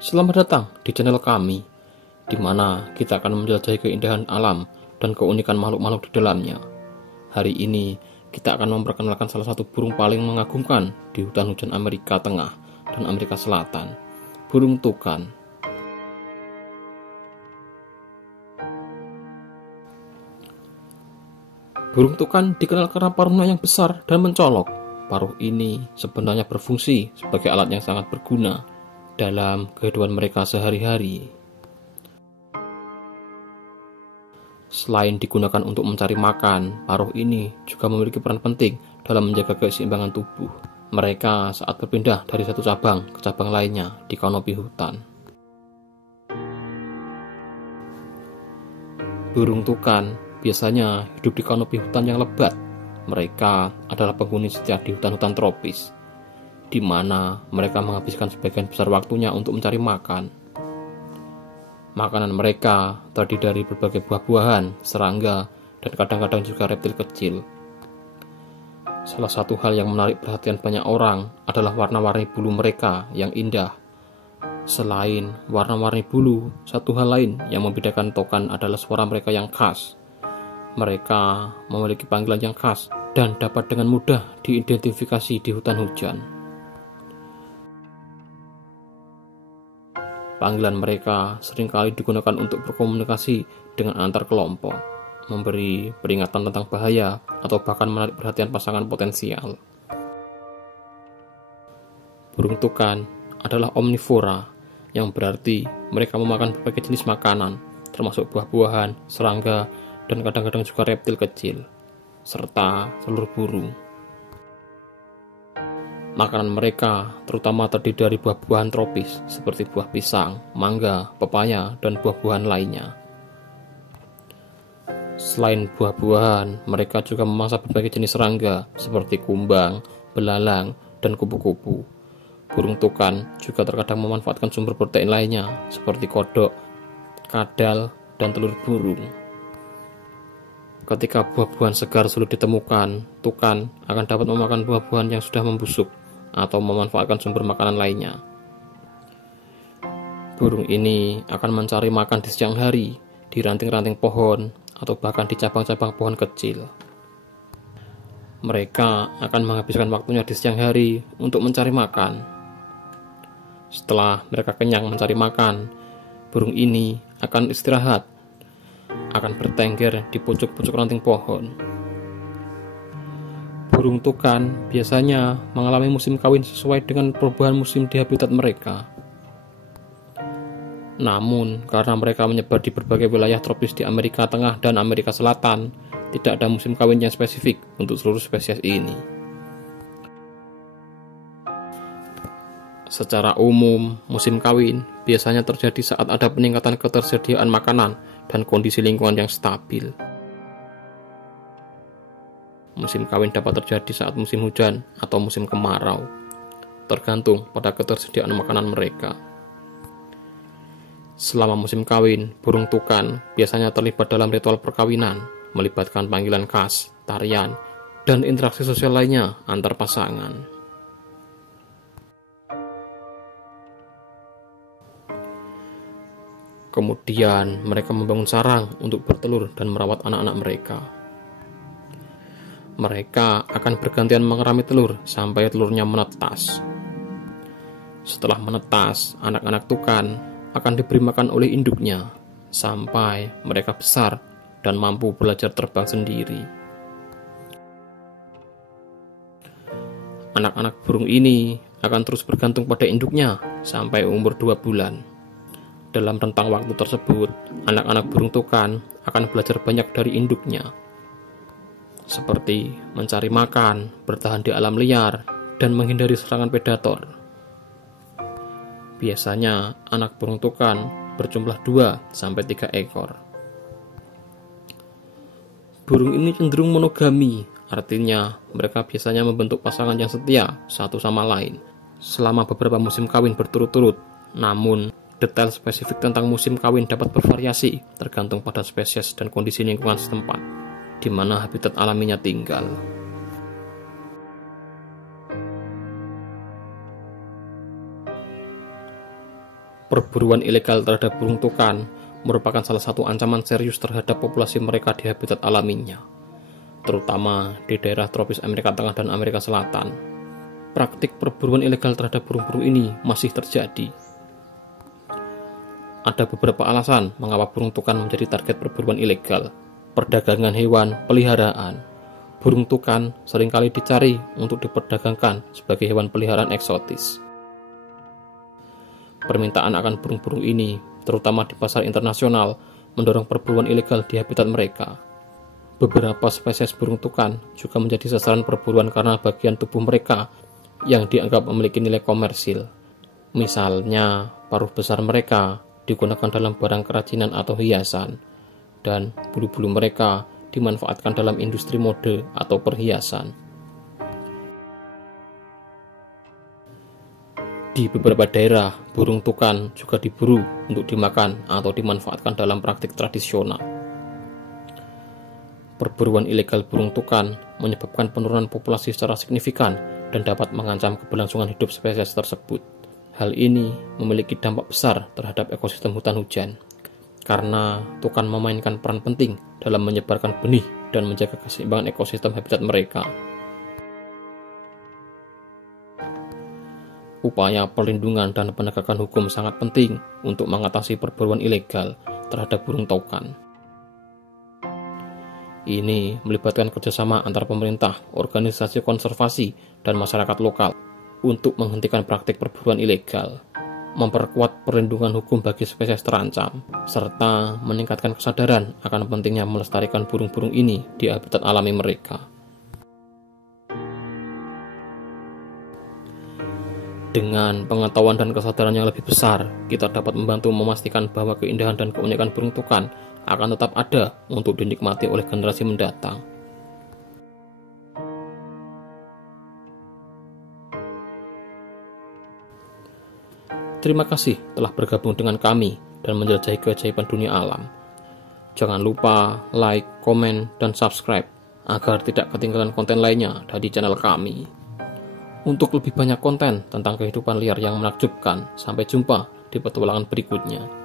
Selamat datang di channel kami, di mana kita akan menjelajahi keindahan alam dan keunikan makhluk-makhluk di dalamnya. Hari ini kita akan memperkenalkan salah satu burung paling mengagumkan di hutan hujan Amerika Tengah dan Amerika Selatan, burung tukan. Burung tukan dikenal karena paruhnya yang besar dan mencolok. Paruh ini sebenarnya berfungsi sebagai alat yang sangat berguna dalam kehidupan mereka sehari-hari. Selain digunakan untuk mencari makan, paruh ini juga memiliki peran penting dalam menjaga keseimbangan tubuh mereka saat berpindah dari satu cabang ke cabang lainnya di kanopi hutan. Burung tukan biasanya hidup di kanopi hutan yang lebat. Mereka adalah penghuni setia di hutan-hutan tropis, di mana mereka menghabiskan sebagian besar waktunya untuk mencari makan. Makanan mereka terdiri dari berbagai buah-buahan, serangga, dan kadang-kadang juga reptil kecil. Salah satu hal yang menarik perhatian banyak orang adalah warna-warni bulu mereka yang indah. Selain warna-warni bulu, satu hal lain yang membedakan tukan adalah suara mereka yang khas. Mereka memiliki panggilan yang khas dan dapat dengan mudah diidentifikasi di hutan hujan. Panggilan mereka seringkali digunakan untuk berkomunikasi dengan antar kelompok, memberi peringatan tentang bahaya, atau bahkan menarik perhatian pasangan potensial. Burung tukan adalah omnivora, yang berarti mereka memakan berbagai jenis makanan, termasuk buah-buahan, serangga, dan kadang-kadang juga reptil kecil, serta telur burung. Makanan mereka terutama terdiri dari buah-buahan tropis seperti buah pisang, mangga, pepaya, dan buah-buahan lainnya. Selain buah-buahan, mereka juga memangsa berbagai jenis serangga seperti kumbang, belalang, dan kupu-kupu. Burung tukan juga terkadang memanfaatkan sumber protein lainnya seperti kodok, kadal, dan telur burung. Ketika buah-buahan segar sulit ditemukan, tukan akan dapat memakan buah-buahan yang sudah membusuk atau memanfaatkan sumber makanan lainnya. Burung ini akan mencari makan di siang hari, di ranting-ranting pohon, atau bahkan di cabang-cabang pohon kecil. Mereka akan menghabiskan waktunya di siang hari untuk mencari makan. Setelah mereka kenyang mencari makan, burung ini akan istirahat, akan bertengger di pucuk-pucuk ranting pohon. Burung tukan biasanya mengalami musim kawin sesuai dengan perubahan musim di habitat mereka. Namun, karena mereka menyebar di berbagai wilayah tropis di Amerika Tengah dan Amerika Selatan, tidak ada musim kawin yang spesifik untuk seluruh spesies ini. Secara umum, musim kawin biasanya terjadi saat ada peningkatan ketersediaan makanan dan kondisi lingkungan yang stabil. Musim kawin dapat terjadi saat musim hujan atau musim kemarau, tergantung pada ketersediaan makanan mereka. Selama musim kawin, burung tukan biasanya terlibat dalam ritual perkawinan, melibatkan panggilan khas, tarian, dan interaksi sosial lainnya antar pasangan. Kemudian mereka membangun sarang untuk bertelur dan merawat anak-anak mereka. Mereka akan bergantian mengerami telur sampai telurnya menetas. Setelah menetas, anak-anak tukan akan diberi makan oleh induknya sampai mereka besar dan mampu belajar terbang sendiri. Anak-anak burung ini akan terus bergantung pada induknya sampai umur 2 bulan. Dalam rentang waktu tersebut, anak-anak burung tukan akan belajar banyak dari induknya, seperti mencari makan, bertahan di alam liar, dan menghindari serangan predator. Biasanya, anak burung tukan berjumlah 2-3 ekor. Burung ini cenderung monogami, artinya mereka biasanya membentuk pasangan yang setia satu sama lain selama beberapa musim kawin berturut-turut. Namun, detail spesifik tentang musim kawin dapat bervariasi tergantung pada spesies dan kondisi lingkungan setempat di mana habitat alaminya tinggal. Perburuan ilegal terhadap burung tukan merupakan salah satu ancaman serius terhadap populasi mereka di habitat alaminya, terutama di daerah tropis Amerika Tengah dan Amerika Selatan. Praktik perburuan ilegal terhadap burung-burung ini masih terjadi. Ada beberapa alasan mengapa burung tukan menjadi target perburuan ilegal. Perdagangan hewan peliharaan. Burung tukan seringkali dicari untuk diperdagangkan sebagai hewan peliharaan eksotis. Permintaan akan burung-burung ini, terutama di pasar internasional, mendorong perburuan ilegal di habitat mereka. Beberapa spesies burung tukan juga menjadi sasaran perburuan karena bagian tubuh mereka yang dianggap memiliki nilai komersil. Misalnya, paruh besar mereka digunakan dalam barang kerajinan atau hiasan, dan bulu-bulu mereka dimanfaatkan dalam industri mode atau perhiasan. Di beberapa daerah, burung tukan juga diburu untuk dimakan atau dimanfaatkan dalam praktik tradisional. Perburuan ilegal burung tukan menyebabkan penurunan populasi secara signifikan dan dapat mengancam keberlangsungan hidup spesies tersebut. Hal ini memiliki dampak besar terhadap ekosistem hutan hujan, karena tukan memainkan peran penting dalam menyebarkan benih dan menjaga keseimbangan ekosistem habitat mereka. Upaya perlindungan dan penegakan hukum sangat penting untuk mengatasi perburuan ilegal terhadap burung tukan. Ini melibatkan kerjasama antar pemerintah, organisasi konservasi, dan masyarakat lokal untuk menghentikan praktik perburuan ilegal, memperkuat perlindungan hukum bagi spesies terancam, serta meningkatkan kesadaran akan pentingnya melestarikan burung-burung ini di habitat alami mereka. Dengan pengetahuan dan kesadaran yang lebih besar, kita dapat membantu memastikan bahwa keindahan dan keunikan burung tukan akan tetap ada untuk dinikmati oleh generasi mendatang. Terima kasih telah bergabung dengan kami dan menjelajahi keajaiban dunia alam. Jangan lupa like, komen, dan subscribe agar tidak ketinggalan konten lainnya dari channel kami. Untuk lebih banyak konten tentang kehidupan liar yang menakjubkan, sampai jumpa di petualangan berikutnya.